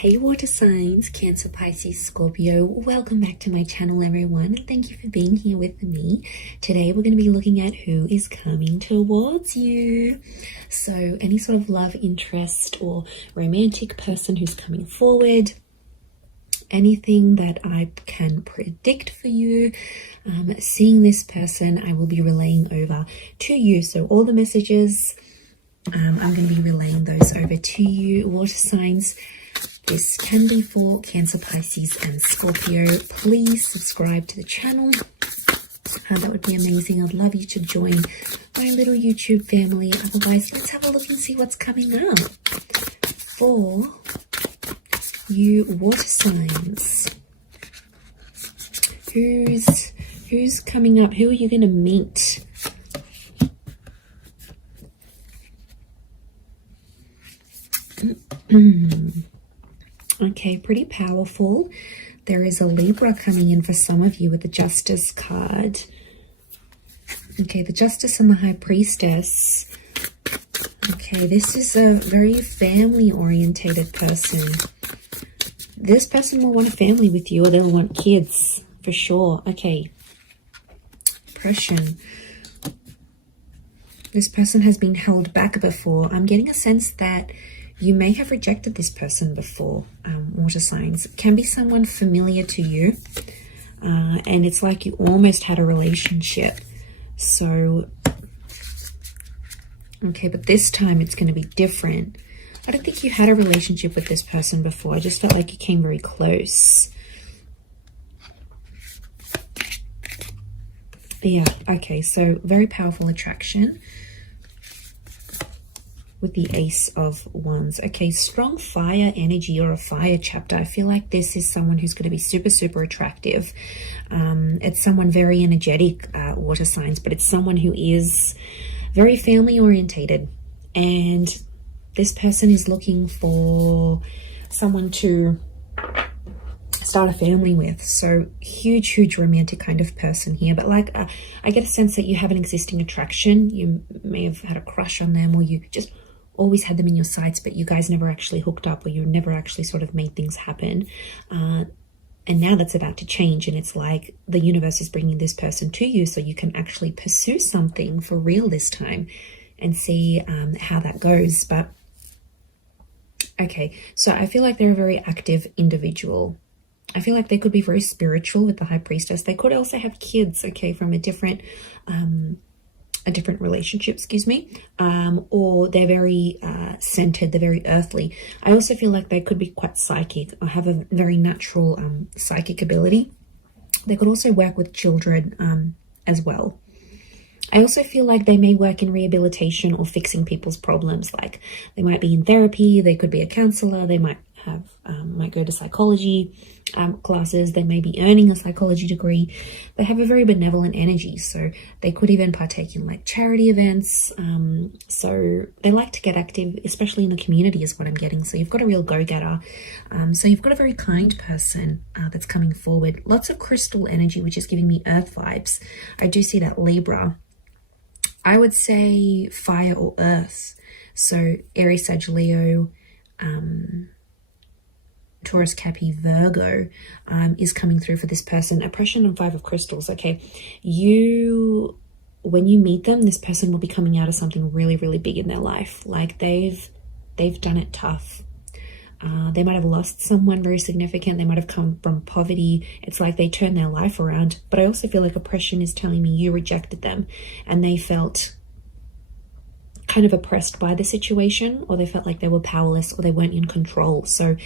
Hey water signs, Cancer, Pisces, Scorpio, welcome back to my channel everyone, and thank you for being here with me. Today we're going to be looking at who is coming towards you. So any sort of love interest or romantic person who's coming forward, anything that I can predict for you, seeing this person, I will be relaying over to you. So all the messages, I'm going to be relaying those over to you, water signs. This can be for Cancer, Pisces and Scorpio. Please subscribe to the channel. That would be amazing. I'd love you to join my little YouTube family. Otherwise, let's have a look and see what's coming up for you water signs. Who's coming up? Who are you going to meet? Okay, pretty powerful. There is a Libra coming in for some of you with the Justice card. Okay, the Justice and the High Priestess. Okay, this is a very family-orientated person. This person will want a family with you, or they'll want kids, for sure. Okay, oppression. This person has been held back before. I'm getting a sense that you may have rejected this person before, water signs. It can be someone familiar to you, and it's like you almost had a relationship. So, okay, but this time it's going to be different. I don't think you had a relationship with this person before. I just felt like you came very close. Yeah, okay, so very powerful attraction with the Ace of Wands. Okay, strong fire energy or a fire chapter. I feel like this is someone who's going to be super, super attractive. It's someone very energetic, water signs, but it's someone who is very family orientated. And this person is looking for someone to start a family with. So huge, huge romantic kind of person here. But like, I get a sense that you have an existing attraction. You may have had a crush on them, or you just always had them in your sights, but you guys never actually hooked up, or you never actually sort of made things happen. And now that's about to change, and it's like the universe is bringing this person to you so you can actually pursue something for real this time and see how that goes. But okay, so I feel like they're a very active individual. I feel like they could be very spiritual with the High Priestess. They could also have kids, okay, from a different relationship, excuse me, or they're very centered, they're very earthly. I also feel like they could be quite psychic or have a very natural psychic ability. They could also work with children as well. I also feel like they may work in rehabilitation or fixing people's problems. Like they might be in therapy, they could be a counselor, they might have might go to psychology classes, they may be earning a psychology degree. They have a very benevolent energy, so they could even partake in like charity events. So they like to get active, especially in the community is what I'm getting. So you've got a real go-getter. So you've got a very kind person that's coming forward. Lots of crystal energy, which is giving me earth vibes. I do see that Libra. I would say fire or earth. So Aries, Sag, Leo, Taurus, Capi, Virgo is coming through for this person. Oppression and Five of Crystals. Okay, when you meet them, this person will be coming out of something really, really big in their life. Like they've done it tough. They might have lost someone very significant. They might have come from poverty. It's like they turned their life around. But I also feel like oppression is telling me you rejected them, and they felt kind of oppressed by the situation, or they felt like they were powerless, or they weren't in control. So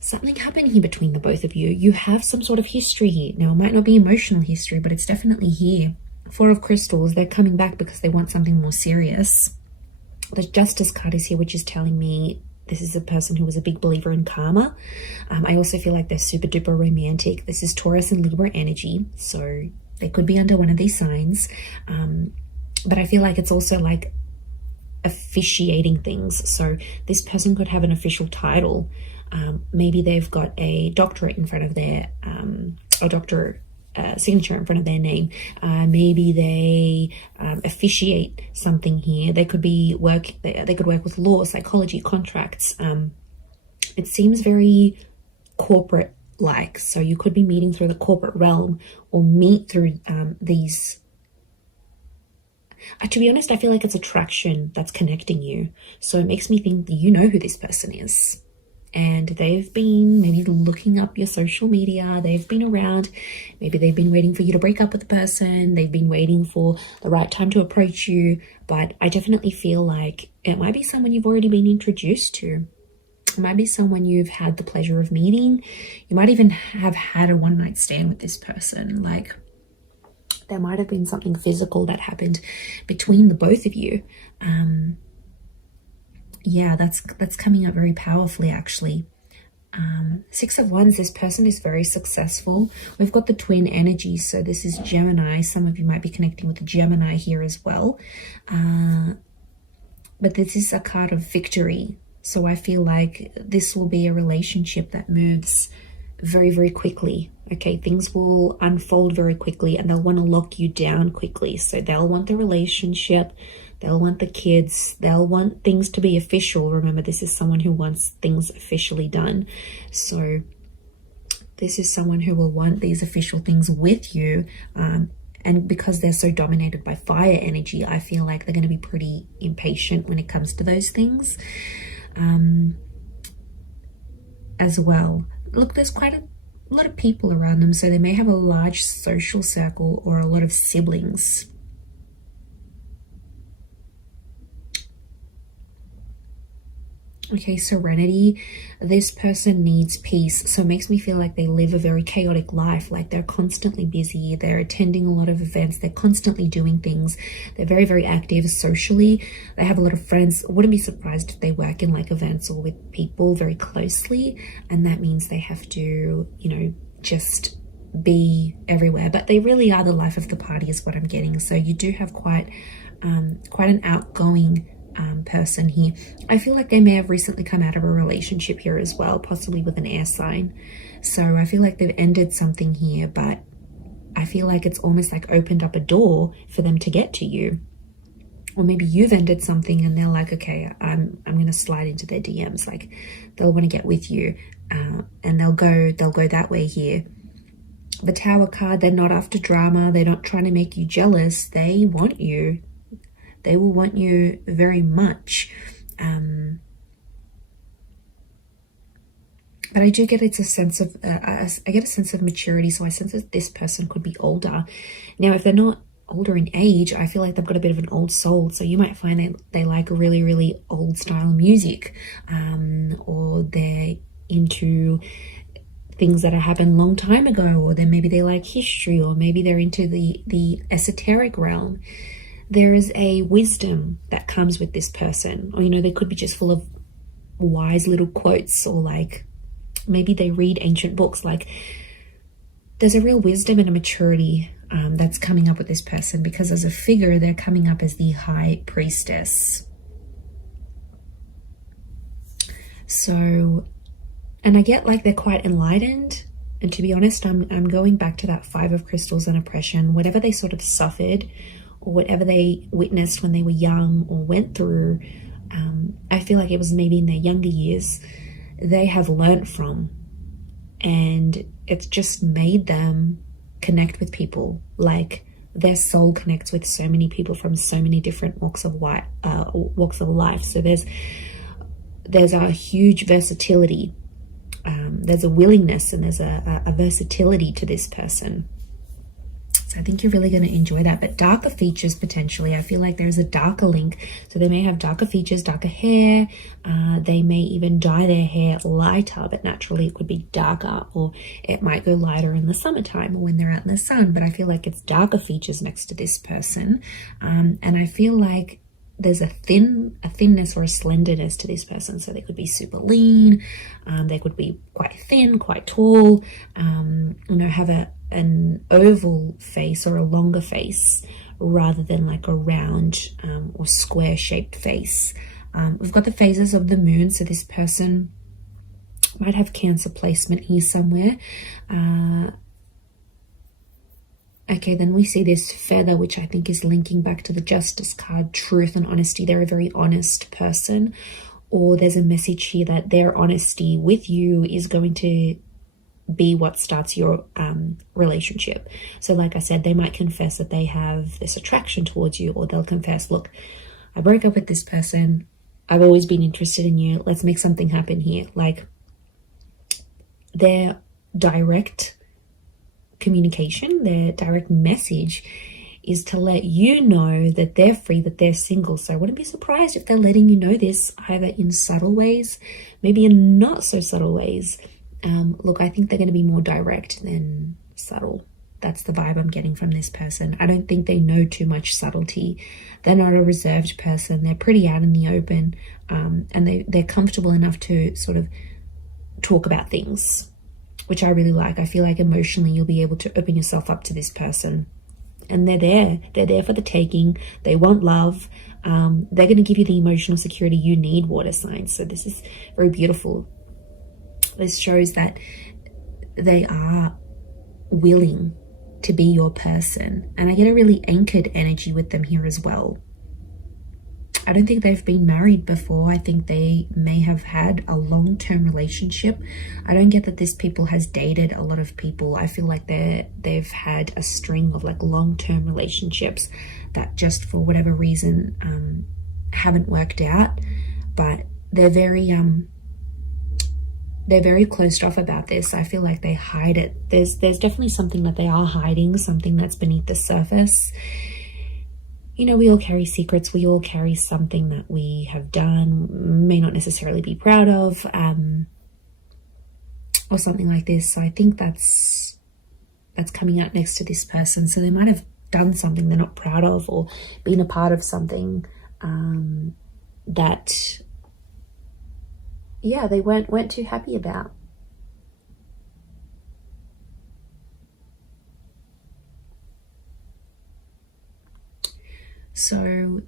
something happened here between the both of you. You have some sort of history here. Now, it might not be emotional history, but it's definitely here. Four of Crystals, they're coming back because they want something more serious. The Justice card is here, which is telling me this is a person who was a big believer in karma. I also feel like they're super duper romantic. This is Taurus and Libra energy, so they could be under one of these signs. But I feel like it's also like officiating things. So this person could have an official title. Maybe they've got a doctorate in front of their, signature in front of their name. Maybe they officiate something here. They could be they could work with law, psychology, contracts. It seems very corporate like, so you could be meeting through the corporate realm or meet through these. To be honest, I feel like it's attraction that's connecting you. So it makes me think that you know who this person is. And they've been maybe looking up your social media. They've been around. Maybe they've been waiting for you to break up with the person. They've been waiting for the right time to approach you. But I definitely feel like it might be someone you've already been introduced to. It might be someone you've had the pleasure of meeting. You might even have had a one-night stand with this person. Like, there might have been something physical that happened between the both of you. Yeah, that's coming up very powerfully, actually. Six of Wands, this person is very successful. We've got the twin energy, so this is Gemini. Some of you might be connecting with the Gemini here as well. But this is a card of victory. So I feel like this will be a relationship that moves very, very quickly. Okay, things will unfold very quickly and they'll want to lock you down quickly. So they'll want the relationship, they'll want the kids, they'll want things to be official. Remember, this is someone who wants things officially done. So this is someone who will want these official things with you. And because they're so dominated by fire energy, I feel like they're going to be pretty impatient when it comes to those things. As well. Look, there's quite a lot of people around them, so they may have a large social circle or a lot of siblings. Okay, serenity. This person needs peace, so it makes me feel like they live a very chaotic life. Like, they're constantly busy, they're attending a lot of events, they're constantly doing things, they're very, very active socially, they have a lot of friends. I wouldn't be surprised if they work in like events or with people very closely, and that means they have to, you know, just be everywhere. But they really are the life of the party is what I'm getting. So you do have quite an outgoing person here. I feel like they may have recently come out of a relationship here as well, possibly with an air sign. So I feel like they've ended something here, but I feel like it's almost like opened up a door for them to get to you. Or maybe you've ended something and they're like, okay, I'm going to slide into their DMs. Like, they'll want to get with you, and they'll go that way here. The Tower card, they're not after drama. They're not trying to make you jealous. They want you. They will want you very much. But I do get it's a sense of, I get a sense of maturity. So I sense that this person could be older. Now, if they're not older in age, I feel like they've got a bit of an old soul. So you might find that they like really, really old style music, or they're into things that happened a long time ago, or then maybe they like history, or maybe they're into the esoteric realm. There is a wisdom that comes with this person, or, you know, they could be just full of wise little quotes, or like maybe they read ancient books. Like, there's a real wisdom and a maturity that's coming up with this person, because as a figure, they're coming up as the High Priestess. So, and I get like they're quite enlightened. And to be honest, I'm going back to that Five of Crystals and oppression, whatever they sort of suffered, or whatever they witnessed when they were young or went through, I feel like it was maybe in their younger years, they have learnt from. And it's just made them connect with people. Like, their soul connects with so many people from so many different walks of life. So there's a huge versatility. There's a willingness and there's a versatility to this person. So I think you're really going to enjoy that. But darker features, potentially, I feel like there's a darker link. So they may have darker features, darker hair. They may even dye their hair lighter, but naturally it could be darker, or it might go lighter in the summertime or when they're out in the sun. But I feel like it's darker features next to this person. And I feel like there's a thinness or a slenderness to this person. So they could be super lean. They could be quite thin, quite tall, you know, have an oval face or a longer face rather than like a round or square shaped face. We've got the phases of the moon. So this person might have Cancer placement here somewhere. Okay, then we see this feather, which I think is linking back to the Justice card, truth and honesty. They're a very honest person. or there's a message here that their honesty with you is going to be what starts your relationship. So like I said, they might confess that they have this attraction towards you, or they'll confess, look, I broke up with this person, I've always been interested in you, let's make something happen here. Like, their direct communication, their direct message is to let you know that they're free, that they're single. So I wouldn't be surprised if they're letting you know this, either in subtle ways, maybe in not so subtle ways. Look, I think they're going to be more direct than subtle. That's the vibe I'm getting from this person. I don't think they know too much subtlety. They're not a reserved person. They're pretty out in the open, and they're comfortable enough to sort of talk about things, which I really like. I feel like emotionally you'll be able to open yourself up to this person. And they're there for the taking. They want love. They're going to give you the emotional security you need, water signs. So this is very beautiful. This shows that they are willing to be your person. And I get a really anchored energy with them here as well. I don't think they've been married before. I think they may have had a long-term relationship. I don't get that this people has dated a lot of people. I feel like they've had a string of like long-term relationships that just for whatever reason haven't worked out. But they're very closed off about this. I feel like they hide it. There's definitely something that they are hiding, something that's beneath the surface. You know, we all carry secrets. We all carry something that we have done, may not necessarily be proud of, or something like this. So I think that's coming out next to this person. So they might have done something they're not proud of, or been a part of something that, yeah, they weren't too happy about. So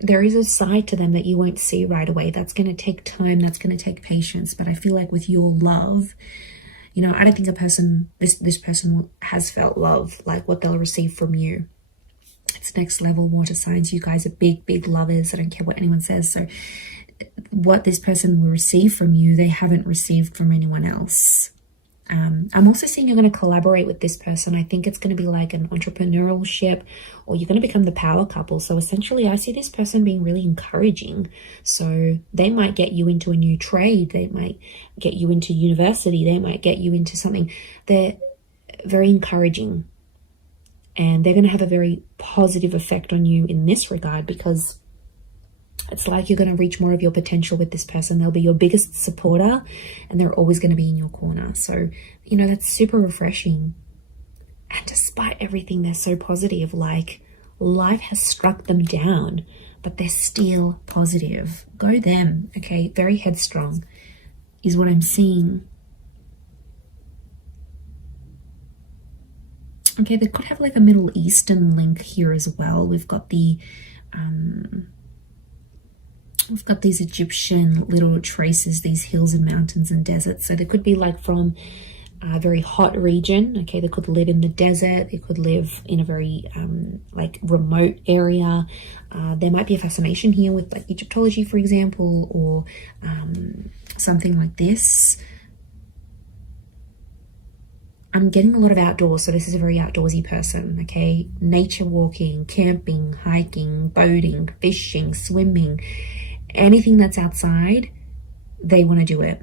there is a side to them that you won't see right away. That's going to take time. That's going to take patience. But I feel like with your love, you know, I don't think this person has felt love like what they'll receive from you. It's next level, water signs. You guys are big, big lovers. I don't care what anyone says. So what this person will receive from you, they haven't received from anyone else. I'm also seeing you're going to collaborate with this person. I think it's going to be like an entrepreneurship, or you're going to become the power couple. So essentially I see this person being really encouraging. So they might get you into a new trade. They might get you into university. They might get you into something. They're very encouraging, and they're going to have a very positive effect on you in this regard, because it's like you're going to reach more of your potential with this person. They'll be your biggest supporter, and they're always going to be in your corner. So, you know, that's super refreshing. And despite everything, they're so positive. Like, life has struck them down, but they're still positive. Go them, okay? Very headstrong is what I'm seeing. Okay, they could have like a Middle Eastern link here as well. We've got these Egyptian little traces, these hills and mountains and deserts. So they could be like from a very hot region. Okay, they could live in the desert. They could live in a very like remote area. There might be a fascination here with like Egyptology, for example, or something like this. I'm getting a lot of outdoors, so this is a very outdoorsy person, okay? Nature walking, camping, hiking, boating, fishing, swimming, anything that's outside, they want to do it.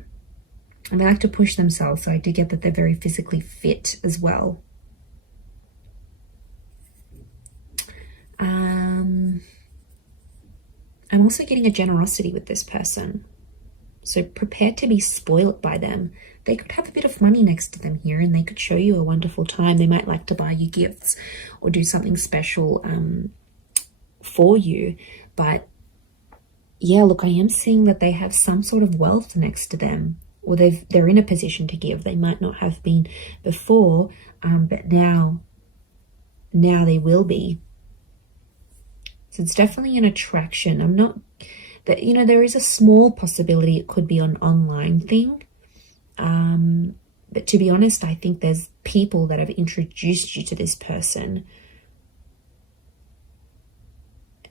And they like to push themselves, so I do get that they're very physically fit as well. I'm also getting a generosity with this person. So prepare to be spoiled by them. They could have a bit of money next to them here, and they could show you a wonderful time. They might like to buy you gifts or do something special for you. But yeah, look, I am seeing that they have some sort of wealth next to them, or they're in a position to give. They might not have been before, but now they will be. So it's definitely an attraction. I'm not... that, you know, there is a small possibility it could be an online thing. But to be honest, I think there's people that have introduced you to this person.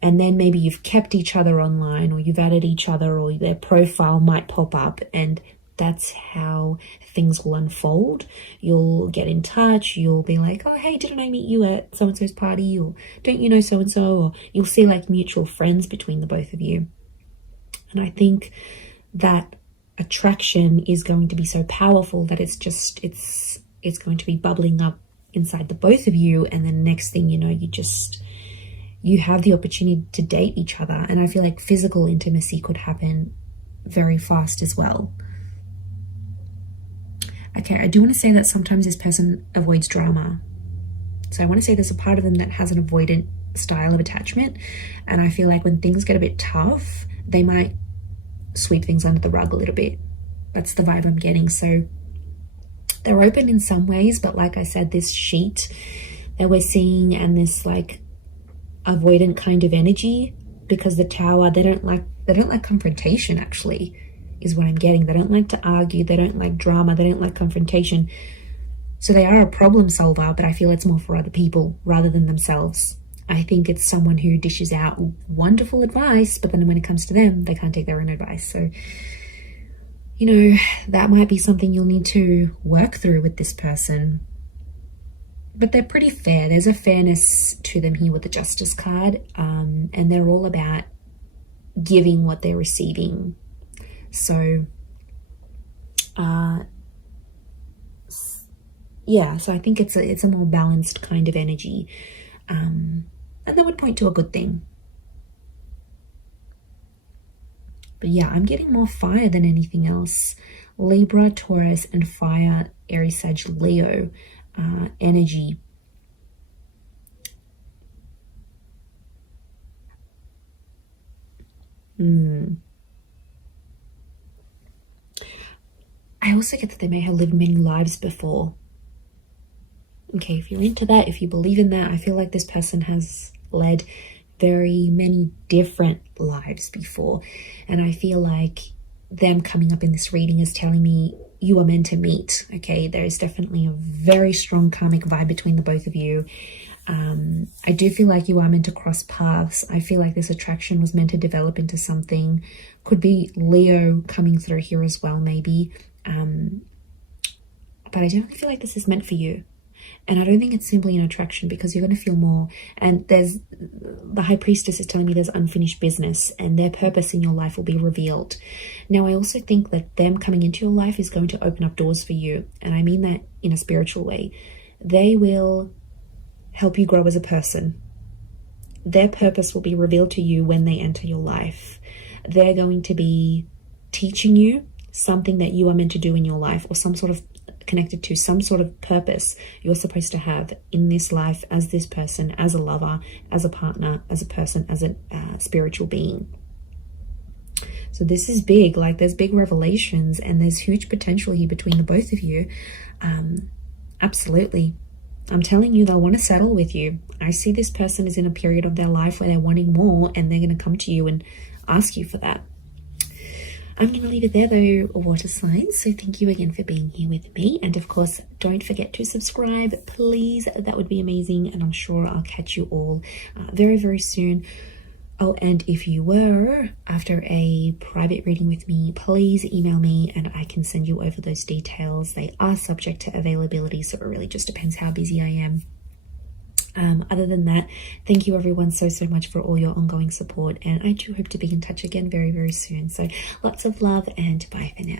and then maybe you've kept each other online, or you've added each other, or their profile might pop up, and that's how things will unfold. You'll get in touch, you'll be like, oh hey, didn't I meet you at so-and-so's party, or don't you know so-and-so, or you'll see like mutual friends between the both of you. And I think that attraction is going to be so powerful that it's going to be bubbling up inside the both of you, and then next thing you know, you have the opportunity to date each other. And I feel like physical intimacy could happen very fast as well. Okay, I do want to say that sometimes this person avoids drama. So I want to say there's a part of them that has an avoidant style of attachment. And I feel like when things get a bit tough, they might sweep things under the rug a little bit. That's the vibe I'm getting. So they're open in some ways, but like I said, this sheet that we're seeing and this like avoidant kind of energy, because the Tower, they don't like confrontation, actually, is what I'm getting. They don't like to argue, they don't like drama, they don't like confrontation. So they are a problem solver, but I feel it's more for other people rather than themselves. I think it's someone who dishes out wonderful advice, but then when it comes to them, they can't take their own advice. So, you know, that might be something you'll need to work through with this person. But they're pretty fair. There's a fairness to them here with the Justice card, and they're all about giving what they're receiving. So, yeah, so I think it's a more balanced kind of energy, and that would point to a good thing. But yeah, I'm getting more fire than anything else. Libra, Taurus, and fire, Aries, Sag, Leo energy. I also get that they may have lived many lives before. Okay, if you're into that, if you believe in that, I feel like this person has led very many different lives before. And I feel like them coming up in this reading is telling me you are meant to meet. Okay, there is definitely a very strong karmic vibe between the both of you. I do feel like you are meant to cross paths. I feel like this attraction was meant to develop into something. Could be Leo coming through here as well, maybe. But I definitely feel like this is meant for you. And I don't think it's simply an attraction, because you're going to feel more. And there's the High Priestess is telling me there's unfinished business, and their purpose in your life will be revealed. Now, I also think that them coming into your life is going to open up doors for you. And I mean that in a spiritual way. They will help you grow as a person. Their purpose will be revealed to you when they enter your life. They're going to be teaching you something that you are meant to do in your life, or some sort of connected to some sort of purpose you're supposed to have in this life as this person, as a lover, as a partner, as a person, as a spiritual being. So this is big. Like, there's big revelations, and there's huge potential here between the both of you. Absolutely. I'm telling you, they'll want to settle with you. I see this person is in a period of their life where they're wanting more, and they're going to come to you and ask you for that. I'm going to leave it there though, water signs. So thank you again for being here with me. And of course, don't forget to subscribe, please. That would be amazing. And I'm sure I'll catch you all very, very soon. Oh, and if you were after a private reading with me, please email me and I can send you over those details. They are subject to availability, so it really just depends how busy I am. Other than that, thank you everyone so much for all your ongoing support, and I do hope to be in touch again very, very soon. So lots of love, and bye for now.